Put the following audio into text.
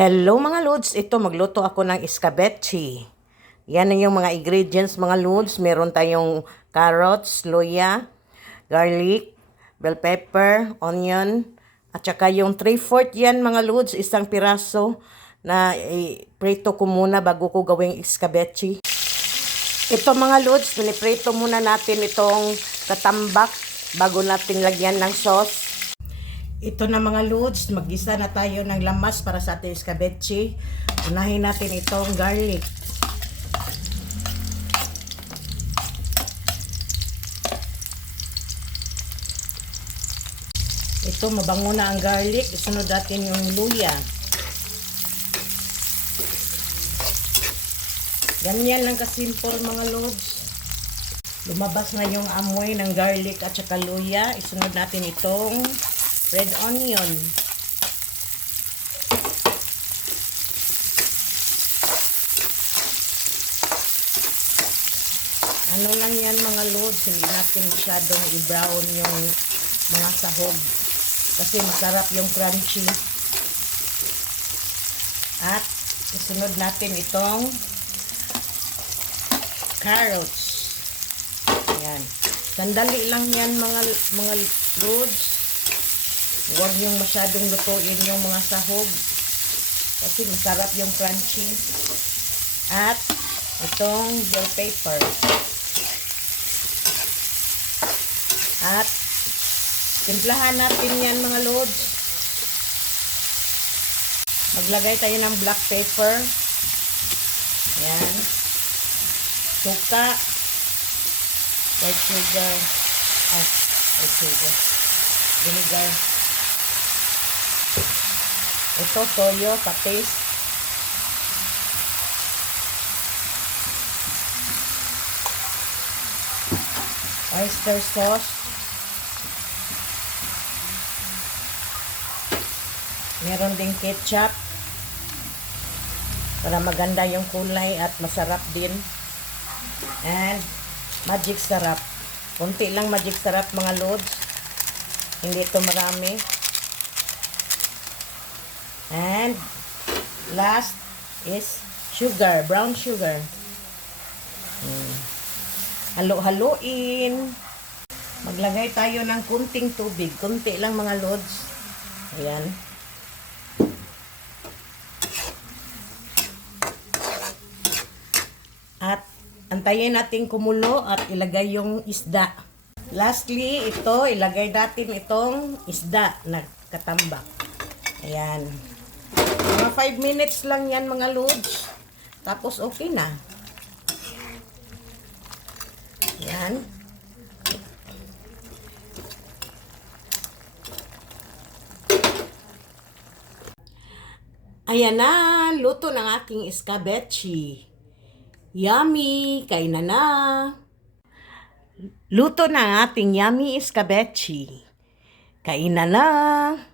Hello mga lods, ito magluto ako ng escabeche. Yan na yung mga ingredients mga lods. Meron tayong carrots, luya, garlic, bell pepper, onion, at saka yung 3/4 yan mga lods, isang piraso na prito ko muna bago ko gawing escabeche. Ito mga lods, piniprito muna natin itong katambak bago natin lagyan ng sauce. Ito na mga lods, mag-isa na tayo ng lamas para sa ating escabeche. Unahin natin itong garlic. Ito, mabango na ang garlic. Isunod natin yung luya. Ganyan lang kasimple mga lods. Lumabas na yung amoy ng garlic at saka luya. Isunod natin itong red onion. Ano lang yan mga lods, hindi natin masyadong i-brown yung mga sahog. Kasi masarap yung crunchy. At isunod natin itong carrots. Ayan. Sandali lang yan mga lods. Huwag yung masyadong lutuin yung mga sahog. Kasi masarap yung crunchy. At itong bell pepper. At timplahan natin yan mga lods. Maglagay tayo ng black pepper. Yan. Suka. White sugar. White sugar. Vinegar. Ito, toyo, patis. Oyster sauce. Meron ding ketchup. Para maganda yung kulay at masarap din. And magic sarap. Kunti lang magic sarap mga lods. Hindi ito marami. And last is sugar, brown sugar. Halo-haloin. Maglagay tayo ng kunting tubig. Kunti lang mga lods. Ayan. At antayin natin kumulo at ilagay yung isda. Lastly, ito, ilagay natin itong isda na katambak. Ayan. Mga 5 minutes lang yan mga lods. Tapos okay na. Ayan. Ayan na, luto ng aking escabeche. Yummy! Kain na. Luto na ang ating yummy escabeche. Kain na.